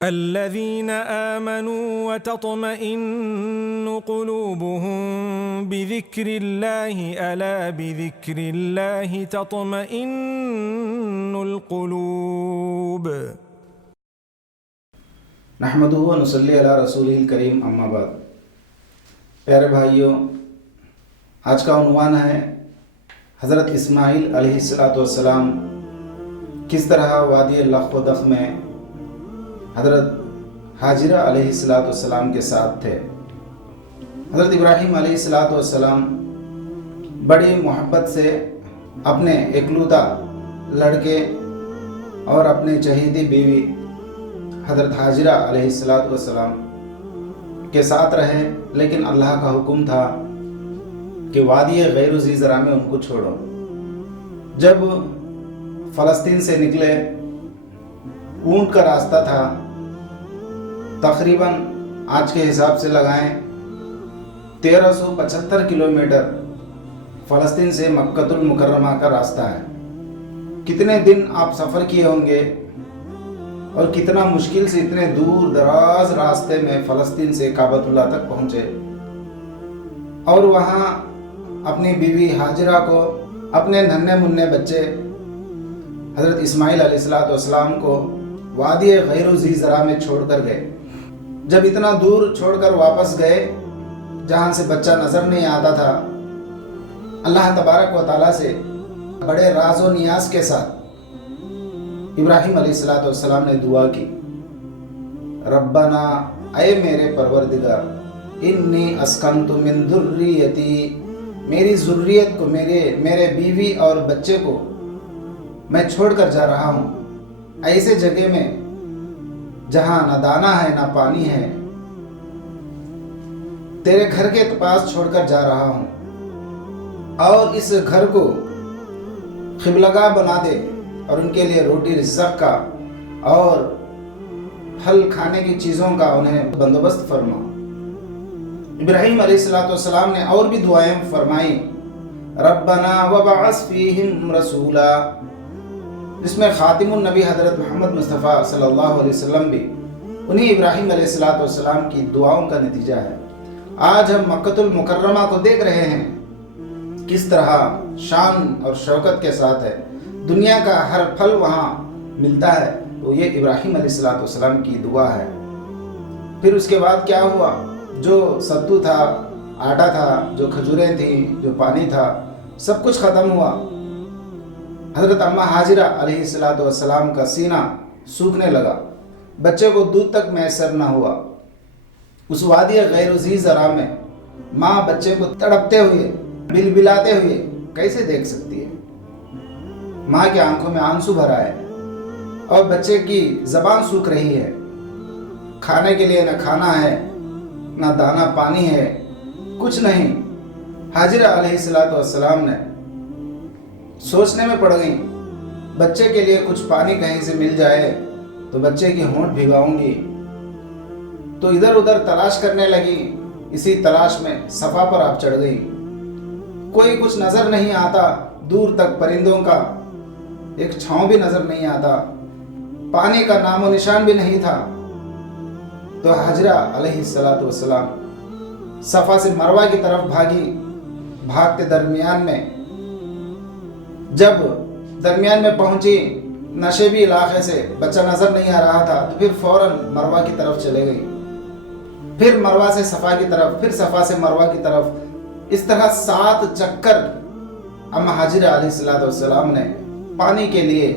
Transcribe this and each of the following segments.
الذين آمنوا وتطمئن قلوبهم بذكر الله ألا بذكر الله تطمئن القلوب نحمدہ و نصلی علی رسولہ الکریم اما بعد۔ پیارے بھائیوں، آج کا عنوان ہے حضرت اسماعیل علیہ السلام کس طرح وادی لخ و دخ میں حضرت حاجرہ علیہ السلام کے ساتھ تھے۔ حضرت ابراہیم علیہ السلام بڑی محبت سے اپنے اکلوتا لڑکے اور اپنے چہیتی بیوی حضرت حاجرہ علیہ السلام کے ساتھ رہے، لیکن اللہ کا حکم تھا کہ وادی غیر ذی زرع میں ان کو چھوڑو۔ جب فلسطین سے نکلے، اونٹ کا راستہ تھا، تقریباً آج کے حساب سے لگائیں 1375 کلومیٹر فلسطین سے مکہ المکرمہ کا راستہ ہے۔ کتنے دن آپ سفر کیے ہوں گے اور کتنا مشکل سے اتنے دور دراز راستے میں فلسطین سے کعبۃ اللہ تک پہنچے، اور وہاں اپنی بیوی حاجرہ کو، اپنے ننھے منھے بچے حضرت اسماعیل علیہ السلام کو وادی غیر ذی زرع میں چھوڑ کر گئے۔ جب اتنا دور چھوڑ کر واپس گئے جہاں سے بچہ نظر نہیں آتا تھا، اللہ تبارک و تعالیٰ سے بڑے راز و نیاز کے ساتھ ابراہیم علیہ السلام نے دعا کی، ربنا، اے میرے پروردگار، انی اسکنت من ذریتی، میری ذریت کو، میرے بیوی اور بچے کو میں چھوڑ کر جا رہا ہوں ایسے جگہ میں جہاں نہ دانا ہے نہ پانی ہے، تیرے گھر کے پاس چھوڑ کر جا رہا ہوں، اور اس گھر کو قبلگاہ بنا دے اور ان کے لیے روٹی رزق کا اور پھل کھانے کی چیزوں کا انہیں بندوبست فرما۔ ابراہیم علیہ السلام نے اور بھی دعائیں فرمائیں، ربنا وبعث فیہم رسولا، جس میں خاتم النبی حضرت محمد مصطفیٰ صلی اللہ علیہ وسلم بھی انہی ابراہیم علیہ السلام کی دعاؤں کا نتیجہ ہے۔ آج ہم مکہ المکرمہ کو دیکھ رہے ہیں کس طرح شان اور شوکت کے ساتھ ہے، دنیا کا ہر پھل وہاں ملتا ہے، تو یہ ابراہیم علیہ السلام کی دعا ہے۔ پھر اس کے بعد کیا ہوا؟ جو ستو تھا، آٹا تھا، جو کھجوریں تھیں، جو پانی تھا، سب کچھ ختم ہوا۔ حضرت اماں حاجرہ علیہ السلام کا سینہ سوکھنے لگا، بچے کو دودھ تک میسر نہ ہوا۔ اس وادی غیر ذی زرع میں ماں بچے کو تڑپتے ہوئے، بلبلاتے ہوئے کیسے دیکھ سکتی ہے؟ ماں کی آنکھوں میں آنسو بھرا ہے اور بچے کی زبان سوکھ رہی ہے، کھانے کے لیے نہ کھانا ہے، نہ دانا پانی ہے، کچھ نہیں۔ حاجرہ علیہ السلام نے سوچنے میں پڑ گئی، بچے کے لیے کچھ پانی کہیں سے مل جائے تو بچے کی ہونٹ بھگاؤں گی، تو ادھر ادھر تلاش کرنے لگی۔ اسی تلاش میں صفا پر آپ چڑھ گئی، کوئی کچھ نظر نہیں آتا، دور تک پرندوں کا ایک چھاؤں بھی نظر نہیں آتا، پانی کا نام و نشان بھی نہیں تھا۔ تو حاجرہ علیہ السلام صفا سے مروہ کی طرف بھاگی، بھاگتے درمیان میں جب درمیان میں پہنچی، نشیبی علاقے سے بچہ نظر نہیں آ رہا تھا، تو پھر فوراً مروہ کی طرف چلے گئی، پھر مروہ سے صفا کی طرف، پھر صفا سے مروہ کی طرف، اس طرح 7 چکر اماں حاجرہ علیہ السلام نے پانی کے لیے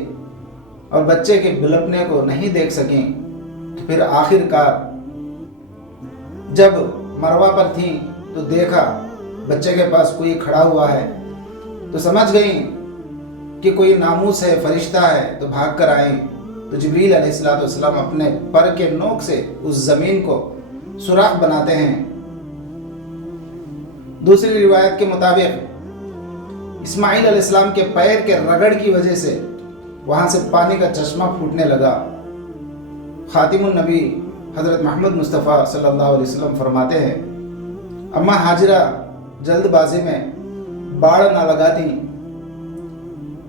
اور بچے کے بلکنے کو نہیں دیکھ سکیں۔ تو پھر آخر کار جب مروہ پر تھیں تو دیکھا بچے کے پاس کوئی کھڑا ہوا ہے، تو سمجھ گئیں کہ کوئی ناموس ہے، فرشتہ ہے، تو بھاگ کر آئیں۔ تو جبریل علیہ السلام اپنے پر کے نوک سے اس زمین کو سوراخ بناتے ہیں۔ دوسری روایت کے مطابق اسماعیل علیہ السلام کے پیر کے رگڑ کی وجہ سے وہاں سے پانی کا چشمہ پھوٹنے لگا۔ خاتم النبی حضرت محمد مصطفیٰ صلی اللہ علیہ وسلم فرماتے ہیں، اماں حاجرہ جلد بازی میں باڑ نہ لگاتی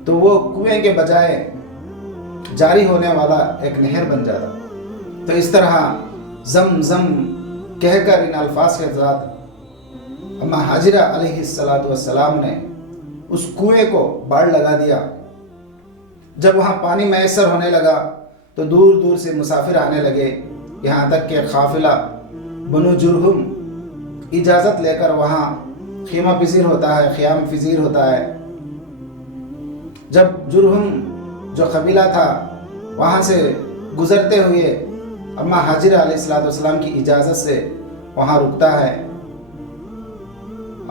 تو وہ کنویں کے بجائے جاری ہونے والا ایک نہر بن جاتا۔ تو اس طرح زم زم کہہ کر ان الفاظ کے ساتھ اما حاجرہ علیہ السلام نے اس کنویں کو باڑ لگا دیا۔ جب وہاں پانی میسر ہونے لگا تو دور دور سے مسافر آنے لگے، یہاں تک کہ قافلہ بنو جرہم اجازت لے کر وہاں خیمہ پذیر ہوتا ہے، خیام پذیر ہوتا ہے۔ جب جرہم جو قبیلہ تھا وہاں سے گزرتے ہوئے اما حاجرہ علیہ السلام کی اجازت سے وہاں رکتا ہے،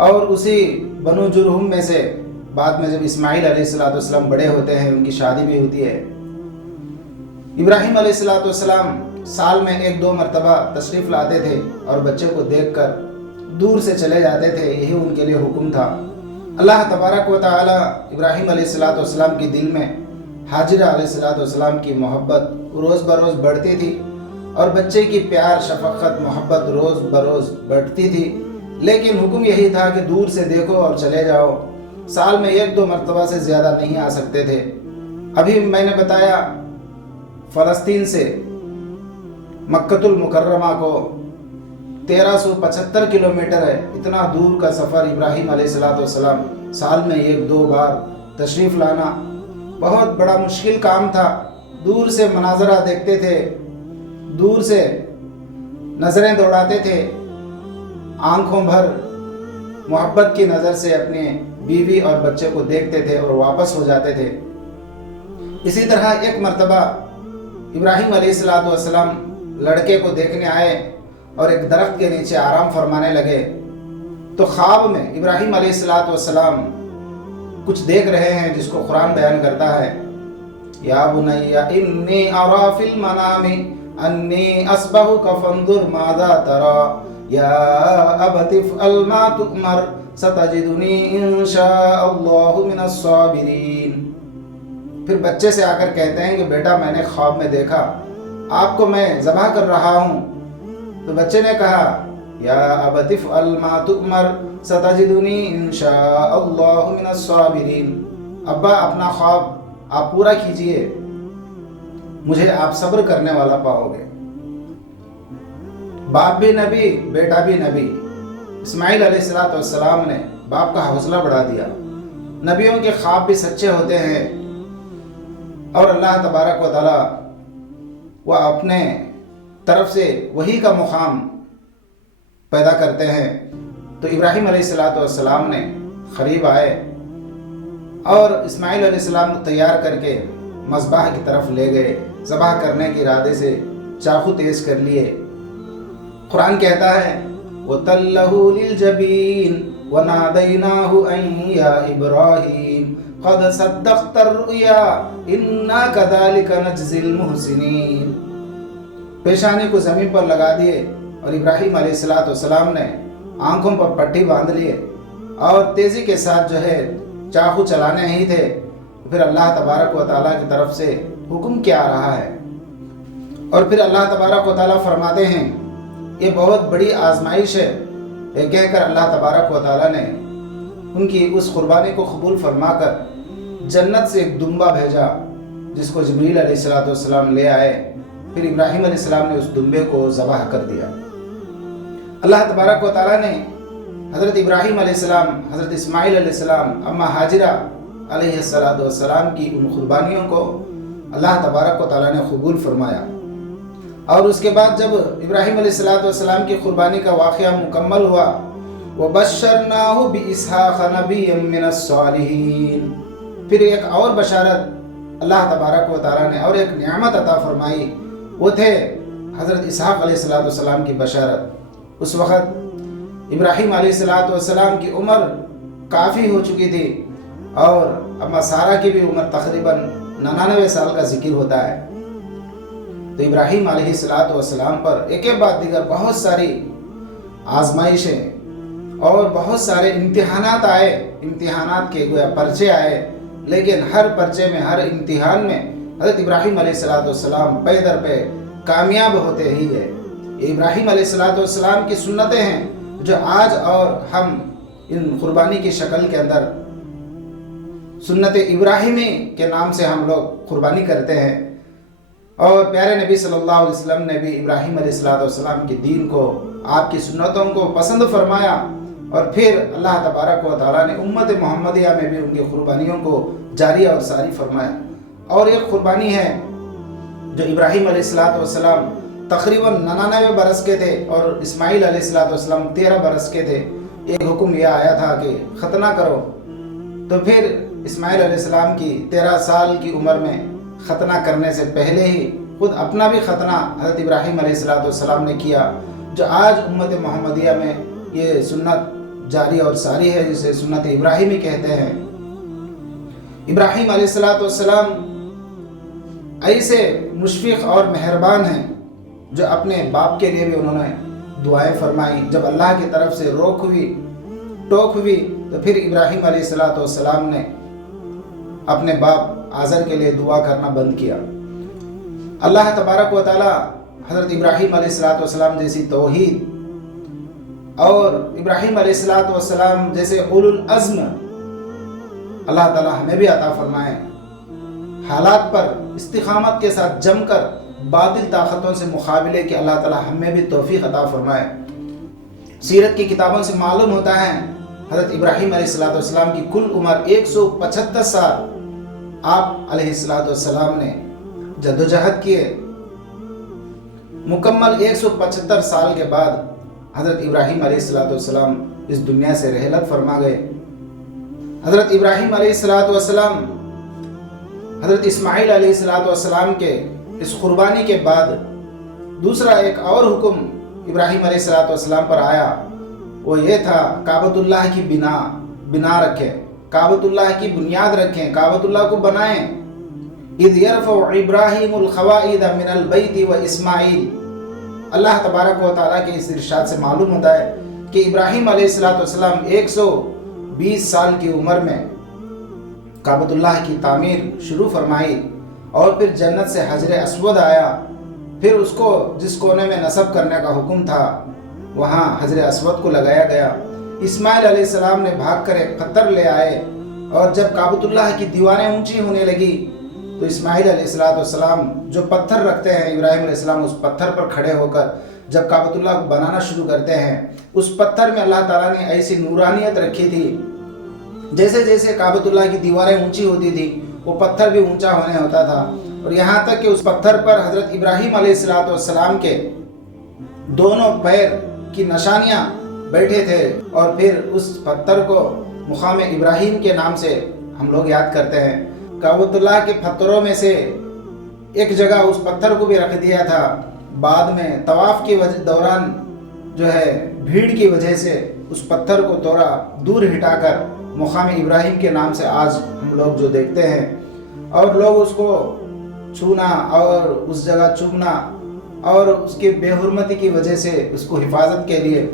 اور اسی بنو جرہم میں سے بعد میں جب اسماعیل علیہ السلام بڑے ہوتے ہیں، ان کی شادی بھی ہوتی ہے۔ ابراہیم علیہ السلام سال میں 1-2 مرتبہ تشریف لاتے تھے اور بچے کو دیکھ کر دور سے چلے جاتے تھے، یہی ان کے لیے حکم تھا۔ اللہ تبارک و تعالی ابراہیم علیہ السلام کے دل میں حاجرہ علیہ السلام کی محبت روز بروز بڑھتی تھی، اور بچے کی پیار، شفقت، محبت روز بروز بڑھتی تھی، لیکن حکم یہی تھا کہ دور سے دیکھو اور چلے جاؤ، سال میں 1-2 مرتبہ سے زیادہ نہیں آ سکتے تھے۔ ابھی میں نے بتایا فلسطین سے مکۃ المکرمہ کو 1375 کلومیٹر ہے، اتنا دور کا سفر ابراہیم علیہ السلام سال میں 1-2 بار تشریف لانا بہت بڑا مشکل کام تھا۔ دور سے مناظرہ دیکھتے تھے، دور سے نظریں دوڑاتے تھے، آنکھوں بھر محبت کی نظر سے اپنے بیوی اور بچے کو دیکھتے تھے اور واپس ہو جاتے تھے۔ اسی طرح ایک مرتبہ ابراہیم علیہ السلام لڑکے کو دیکھنے آئے اور ایک درخت کے نیچے آرام فرمانے لگے، تو خواب میں ابراہیم علیہ السلام کچھ دیکھ رہے ہیں جس کو قرآن بیان کرتا ہے، یا بنی انی ارا فی المنام انی اصبحک فانظر ماذا تری یا ابت افعل ما تؤمر ستجدنی ان شاء اللہ من الصابرین۔ پھر بچے سے آ کر کہتے ہیں کہ بیٹا میں نے خواب میں دیکھا آپ کو میں ذبح کر رہا ہوں، تو بچے نے کہا یا ابت افعل ما تؤمر ستجدنی ان شاء اللہ من الصابرین، ابا اپنا خواب آپ پورا کیجئے، مجھے آپ صبر کرنے والا پاؤ گے۔ باپ بھی نبی، بیٹا بھی نبی۔ اسماعیل علیہ السلام نے باپ کا حوصلہ بڑھا دیا۔ نبیوں کے خواب بھی سچے ہوتے ہیں، اور اللہ تبارک و تعالی وہ اپنے طرف سے وحی کا مقام پیدا کرتے ہیں۔ تو ابراہیم علیہ السلام نے قریب آئے اور اسماعیل علیہ السلام کو تیار کر کے مذبح کی طرف لے گئے، ذبح کرنے کے ارادے سے چاقو تیز کر لیے۔ قرآن کہتا ہے وَتَلَّهُ لِلْجَبِينِ وَنَادَيْنَاهُ أَن يَا إِبْرَاهِيمُ قَدْ صَدَّقْتَ الرُّؤْيَا إِنَّا كَذَلِكَ نَجْزِي الْمُحْسِنِينَ۔ پیشانی کو زمین پر لگا دیے اور ابراہیم علیہ السلام نے آنکھوں پر پٹی باندھ لیے اور تیزی کے ساتھ جو ہے چاقو چلانے ہی تھے، پھر اللہ تبارک و تعالیٰ کی طرف سے حکم کیا آ رہا ہے، اور پھر اللہ تبارک و تعالیٰ فرماتے ہیں یہ بہت بڑی آزمائش ہے، یہ کہہ کر اللہ تبارک و تعالیٰ نے ان کی اس قربانی کو قبول فرما کر جنت سے ایک دمبا بھیجا جس کو جبریل علیہ السلام لے آئے۔ پھر ابراہیم علیہ السلام نے اس دمبے کو ذبح کر دیا۔ اللہ تبارک و تعالیٰ نے حضرت ابراہیم علیہ السلام، حضرت اسماعیل علیہ السلام، اما حاجرہ علیہ السلام کی ان قربانیوں کو اللہ تبارک و تعالیٰ نے قبول فرمایا۔ اور اس کے بعد جب ابراہیم علیہ السلام کی قربانی کا واقعہ مکمل ہوا، وَبَشَّرْنَاهُ بِإِسْحَاقَ نَبِيًّا مِّنَ الصَّالِحِينَ، پھر ایک اور بشارت اللہ تبارک و تعالیٰ نے اور ایک نعمت عطا فرمائی، وہ تھے حضرت اسحاق علیہ السلام کی بشارت۔ اس وقت ابراہیم علیہ السلام کی عمر کافی ہو چکی تھی، اور اما سارہ کی بھی عمر تقریباً 99 سال کا ذکر ہوتا ہے۔ تو ابراہیم علیہ السلام پر ایک بعد دیگر بہت ساری آزمائشیں اور بہت سارے امتحانات آئے، امتحانات کے گویا پرچے آئے، لیکن ہر پرچے میں، ہر امتحان میں حضرت ابراہیم علیہ السلام پے در پہ کامیاب ہوتے ہی ہے۔ یہ ابراہیم علیہ السلام کی سنتیں ہیں جو آج اور ہم ان قربانی کی شکل کے اندر سنت ابراہیمی کے نام سے ہم لوگ قربانی کرتے ہیں، اور پیارے نبی صلی اللہ علیہ وسلم نے بھی ابراہیم علیہ السلام کے دین کو، آپ کی سنتوں کو پسند فرمایا، اور پھر اللہ تبارک و تعالیٰ نے امت محمدیہ میں بھی ان کی قربانیوں کو جاری اور ساری فرمایا۔ اور ایک قربانی ہے جو ابراہیم علیہ السلام تقریباً 99 برس کے تھے اور اسماعیل علیہ السلام 13 برس کے تھے۔ ایک حکم یہ آیا تھا کہ ختنہ کرو، تو پھر اسماعیل علیہ السلام کی 13 سال کی عمر میں ختنہ کرنے سے پہلے ہی خود اپنا بھی ختنہ حضرت ابراہیم علیہ السلام نے کیا، جو آج امت محمدیہ میں یہ سنت جاری اور ساری ہے، جسے سنت ابراہیمی کہتے ہیں۔ ابراہیم علیہ السلام ایسے مشفق اور مہربان ہیں جو اپنے باپ کے لیے بھی انہوں نے دعائیں فرمائی۔ جب اللہ کی طرف سے ٹوک ہوئی تو پھر ابراہیم علیہ السلام نے اپنے باپ آزر کے لیے دعا کرنا بند کیا۔ اللہ تبارک و تعالی حضرت ابراہیم علیہ السلام جیسی توحید اور ابراہیم علیہ السلام جیسے اولو العزم اللہ تعالی ہمیں بھی عطا فرمائے۔ حالات پر استقامت کے ساتھ جم کر باطل طاقتوں سے مقابلے کے اللہ تعالی ہمیں بھی توفیق عطا فرمائے۔ سیرت کی کتابوں سے معلوم ہوتا ہے حضرت ابراہیم علیہ السلام کی کل عمر 175 سال آپ علیہ السلام نے جدوجہد کیے۔ مکمل 175 سال کے بعد حضرت ابراہیم علیہ السلام اس دنیا سے رحلت فرما گئے۔ حضرت ابراہیم علیہ السلام حضرت اسماعیل علیہ السلام کے اس قربانی کے بعد دوسرا ایک اور حکم ابراہیم علیہ السلام پر آیا، وہ یہ تھا کعبۃ اللہ کی بنا رکھیں، کعبۃ اللہ کی بنیاد رکھیں، کعبۃ اللہ کو بنائیں۔ اذ یرفع ابراہیم القواعد من البیت و اسماعیل، اللہ تبارک و تعالیٰ کے اس ارشاد سے معلوم ہوتا ہے کہ ابراہیم علیہ السلام 120 سال کی عمر میں کعبۃ اللہ کی تعمیر شروع فرمائی، اور پھر جنت سے حجر اسود آیا، پھر اس کو جس کونے میں نصب کرنے کا حکم تھا وہاں حجر اسود کو لگایا گیا۔ اسماعیل علیہ السلام نے بھاگ کر ایک پتھر لے آئے، اور جب کعبۃ اللہ کی دیواریں اونچی ہونے لگی تو اسماعیل علیہ السلام جو پتھر رکھتے ہیں، ابراہیم علیہ السلام اس پتھر پر کھڑے ہو کر جب کعبۃ اللہ کو بنانا شروع کرتے ہیں، اس پتھر میں اللہ تعالیٰ نے ایسی نورانیت رکھی تھی، جیسے جیسے کعبۃ اللہ کی دیواریں اونچی ہوتی تھی وہ پتھر بھی اونچا ہونے ہوتا تھا، اور یہاں تک کہ اس پتھر پر حضرت ابراہیم علیہ السلام کے دونوں پیر کی نشانیاں بیٹھے تھے، اور پھر اس پتھر کو مقام ابراہیم کے نام سے ہم لوگ یاد کرتے ہیں۔ کعبۃ اللہ کے پتھروں میں سے ایک جگہ اس پتھر کو بھی رکھ دیا تھا، بعد میں طواف کے دوران جو ہے بھیڑ کی وجہ سے اس پتھر کو تھوڑا دور ہٹا کر مقام ابراہیم کے نام سے آج ہم لوگ جو دیکھتے ہیں، اور لوگ اس کو چھونا اور اس جگہ چومنا اور اس کی بے حرمتی کی وجہ سے اس کو حفاظت کے لیے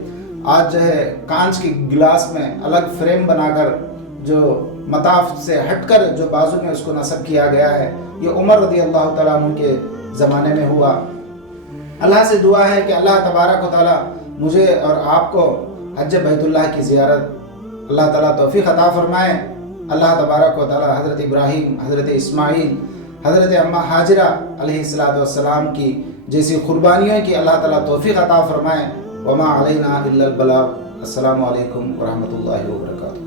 آج جو ہے کانچ کی گلاس میں الگ فریم بنا کر جو مطاف سے ہٹ کر جو بازو میں اس کو نصب کیا گیا ہے، یہ عمر رضی اللہ تعالیٰ عنہ کے زمانے میں ہوا۔ اللہ سے دعا ہے کہ اللہ تبارک و تعالیٰ مجھے اور آپ کو حج بیت اللہ کی زیارت اللہ تعالیٰ توفیق عطا فرمائے۔ اللہ تبارک و تعالیٰ حضرت ابراہیم، حضرت اسماعیل، حضرت اماں ہاجرہ علیہ السلام کی جیسی قربانیوں کی اللہ تعالیٰ توفیق عطا فرمائے۔ وما علینا الا البلاغ۔ السلام علیکم ورحمۃ اللہ وبرکاتہ۔